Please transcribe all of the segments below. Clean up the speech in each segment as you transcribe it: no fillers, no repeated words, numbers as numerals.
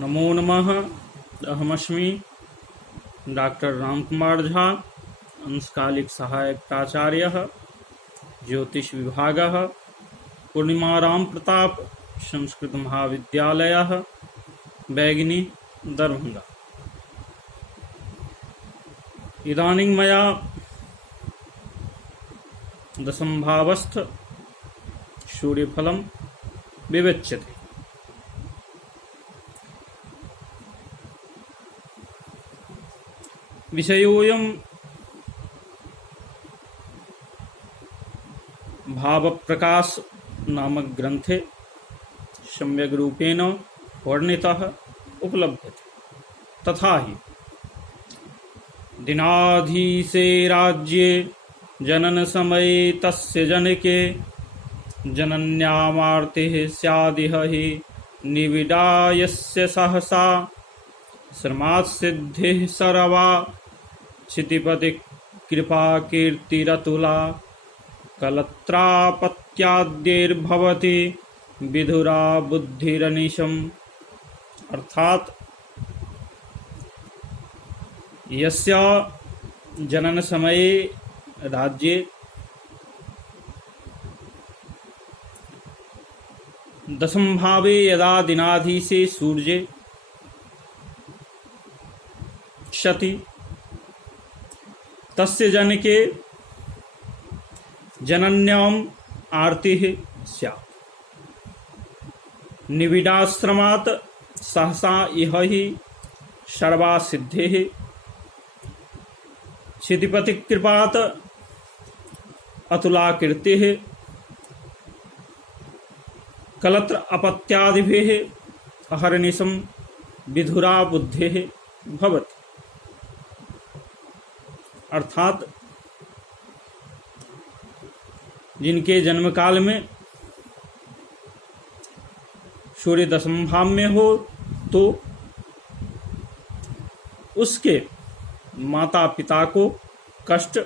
नमो नमः। अहमस्मि डॉक्टर रामकुमार झा, अंशकालिक सहायक प्राचार्यः, ज्योतिष विभागः, पूर्णिमाराम प्रताप संस्कृत महाविद्यालयः, बैगिनी, दरभंगा। इदानीं मया दशमभावस्थ सूर्यफलं विवेच्यते। विषयोऽयं भावप्रकाश नामक ग्रंथे सम्यग् रूपेण वर्णितः उपलभ्यते। तथा हि दिनाधीशे राज्ये जनन समये तस्य जनके जनन्यामार्तिः स्यादिह हि निविडायस्य सहसा श्रमात्सिद्धिः सरवा क्षितिपति कृपा कीर्तिरतुला कलत्रापत्याद्यैर्भवति विधुरा बुद्धिरनिशम्। अर्थात यस्य जनन समये राज्ये दशम भावे यदा दिनाधीशे सूर्ये क्षति तस्य जनके जनन्याम आर्तिः स्यात् निविडाश्रमात् सहसा इह हि सर्वा सिद्धिः क्षितिपतिकृपात् अतुला कीर्तिः कलत्र अपत्यादिभिः अहर्निशं विधुरा बुद्धिः भवति। अर्थात जिनके जन्म काल में सूर्य दशम भाव में हो तो उसके माता पिता को कष्ट,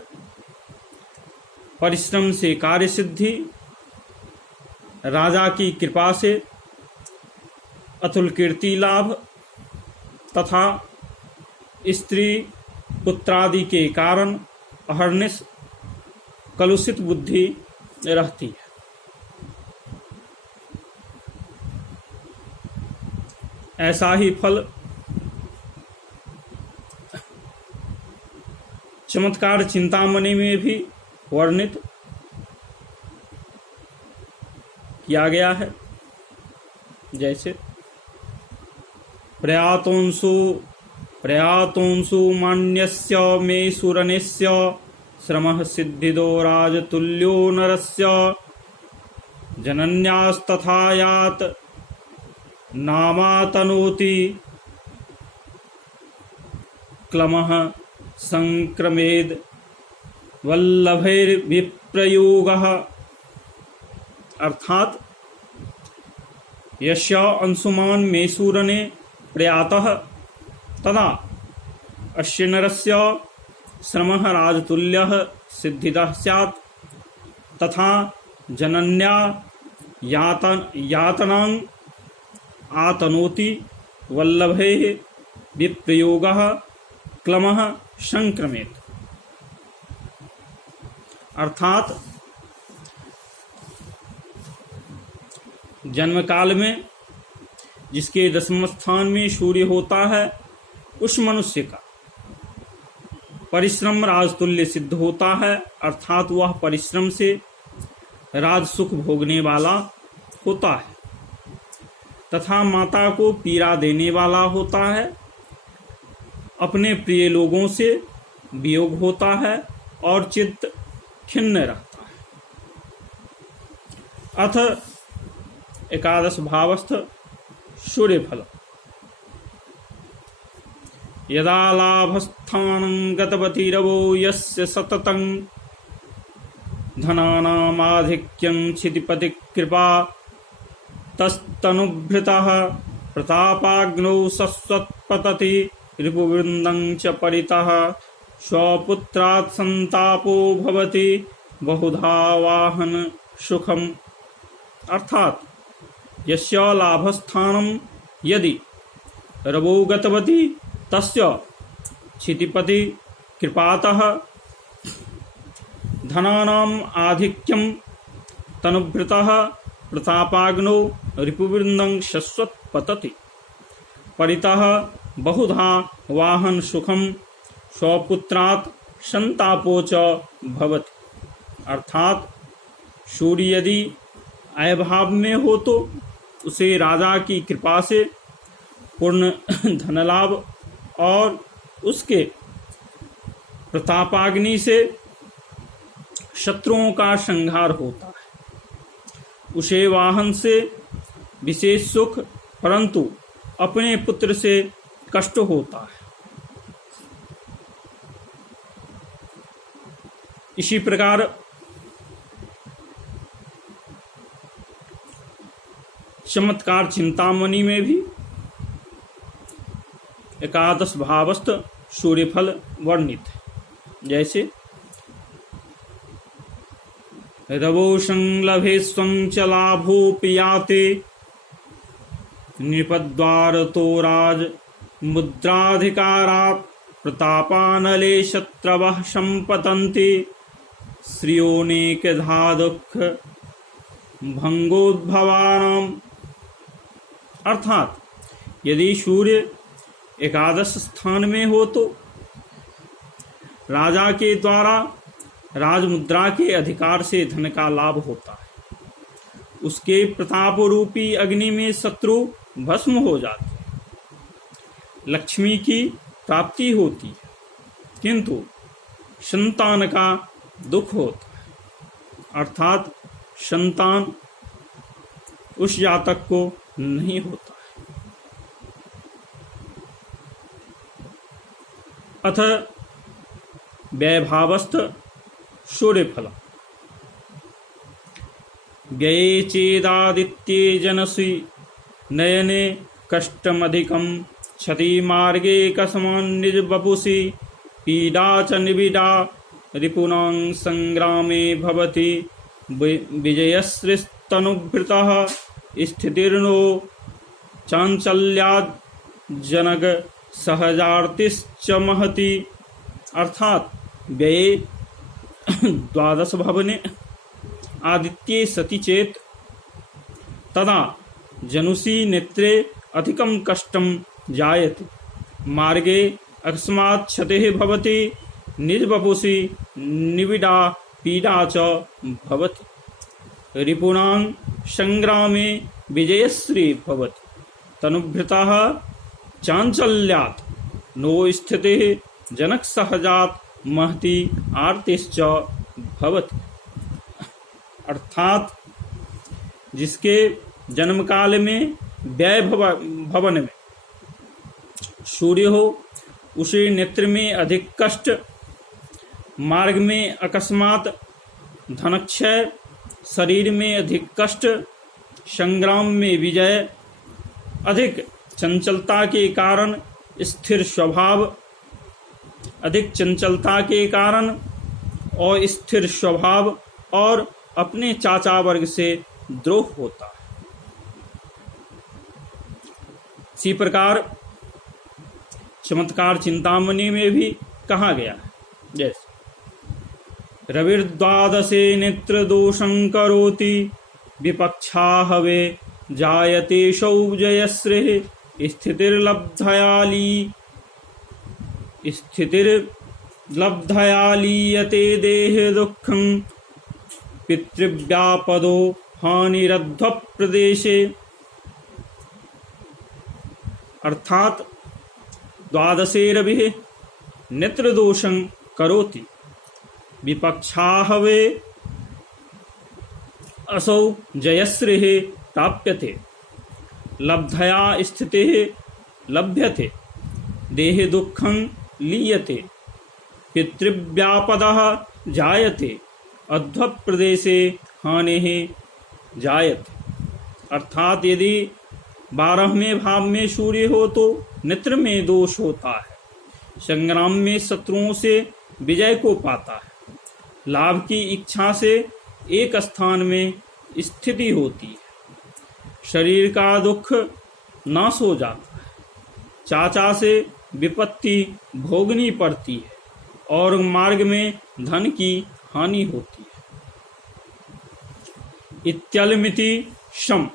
परिश्रम से कार्य सिद्धि, राजा की कृपा से अतुल कीर्ति लाभ तथा स्त्री पुत्रादि के कारण अहर्निश कलुषित बुद्धि रहती है। ऐसा ही फल चमत्कार चिंतामणि में भी वर्णित किया गया है। जैसे प्रयातोंसु मान्यस्य मे सुरनेस्य श्रमः सिद्धिदो राजतुल्यो नरस्य जनन्यास्तथा यात नामातनोति क्लमः संक्रमेद वल्लभैर्विप्रयोगः। अर्थात यस्य अंशुमान मेसूरने प्रयातः तदा अस्य नरस्य श्रमः राजतुल्यः सिद्धिदः स्यात् तथा जनन्या यातनां आतनोति वल्लभैः विप्रयोगः क्लमः संक्रमेत। अर्थात जन्म काल में जिसके दशम स्थान में सूर्य होता है उस मनुष्य का परिश्रम राजतुल्य सिद्ध होता है। अर्थात वह परिश्रम से राज सुख भोगने वाला होता है तथा माता को पीड़ा देने वाला होता है, अपने प्रिय लोगों से वियोग होता है और चित्त खिन्न रहता है। अथ एकादश भावस्थ सूर्यफल यदा लाभस्थानं गतवती रवो यस्य सततं धनानामाधिक्यं क्षितिपति कृपा तस्तनुभृतः प्रतापाग्नौ सस्वत्पतति रिपुवृन्दं च परितः स्वपुत्रात् संतापो भवति बहुधा वाहन सुखम। अर्थात यस्य लाभस्थानम यदि रवो गतवती तस्य क्षितिपति कृपातः धनानाम् आधिक्यं तनुभृतः प्रतापाग्नो रिपुवृन्दं शश्वत् पतति परितः बहुधा वाहन सुखम स्वपुत्रात् संतापो च भवति। अर्थात सूर्य यदि अयभाव में हो तो उसे राजा की कृपा से पूर्ण धनलाभ और उसके प्रतापाग्नि से शत्रुओं का संहार होता है। उसे वाहन से विशेष सुख परंतु अपने पुत्र से कष्ट होता है। इसी प्रकार चमत्कार चिंतामणि में भी एकादश भावस्थ सूर्यफल वर्णित है। जैसे रवो संलभे स्वं च लाभोऽपियाते नृपद्वारतो राज मुद्राधिकारात् प्रतापानले शत्रवः संपतन्ति श्रियोऽनेकधा दुःख भंगोद्भवानाम्। अर्थात यदि सूर्य एकादश स्थान में हो तो राजा के द्वारा राजमुद्रा के अधिकार से धन का लाभ होता है। उसके प्रताप रूपी अग्नि में शत्रु भस्म हो जाते हैं। लक्ष्मी की प्राप्ति होती है किंतु संतान का दुख होता है। अर्थात संतान उस जातक को नहीं होता है। अथ व्ययभावस्थ सूर्यफल व्यये चेदादित्ये जनसि नयने कष्टमधिकं क्षति मार्गे कस्मान् निज वपुषि पीडा च निबिडा रिपुनां संग्रामे भवति विजयश्रीस्तनुभृतः स्थितिर्नो चांचल्याद् जनक सहजार्तिश्च महति। अर्थात व्यये द्वादश भवने आदित्ये सति चेत तदा जनुषी नेत्रे अधिकं कष्टं जायते मार्गे अकस्मात् क्षतिः भवति निजवपुषि निबिडा पीडा च भवति रिपुणां संग्रामे विजयश्री भवति तनुभृतः चांचल्यात् नो स्थितिः जनक सहजात् महति आर्तिश्च भवति। अर्थात जिसके जन्म काल में व्यय भवन में सूर्य हो उसे नेत्र में अधिक कष्ट, मार्ग में अकस्मात धनक्षय, शरीर में अधिक कष्ट, संग्राम में विजय, अधिक चंचलता के कारण स्थिर स्वभाव, अधिक चंचलता के कारण अस्थिर स्वभाव और अपने चाचा वर्ग से द्रोह होता है। इसी प्रकार चमत्कार चिंतामणि में भी कहा गया है। जैसे रविर्द्वादशे नेत्र दोषं करोति विपक्षा हवे जायते सौजयश्रेः स्थितिर्लब्धया लीयते देह दुःखं पितृव्यापदो हानिरध्व प्रदेशे। अर्थात द्वादशे रविः नेत्र दोषं करोति विपक्षाहवे असौ जयश्रेः प्राप्यते लब्धया स्थितिः लभ्यते देहे दुःखं लीयते पितृव्यापदः जायते अध्व प्रदेशे हानिः जायते। अर्थात यदि 12वें भाव में सूर्य हो तो नेत्र में दोष होता है, संग्राम में शत्रुओं से विजय को पाता है, लाभ की इच्छा से एक स्थान में स्थिति होती है, शरीर का दुख नाश हो जाता है, चाचा से विपत्ति भोगनी पड़ती है और मार्ग में धन की हानि होती है। इत्यलमिति शम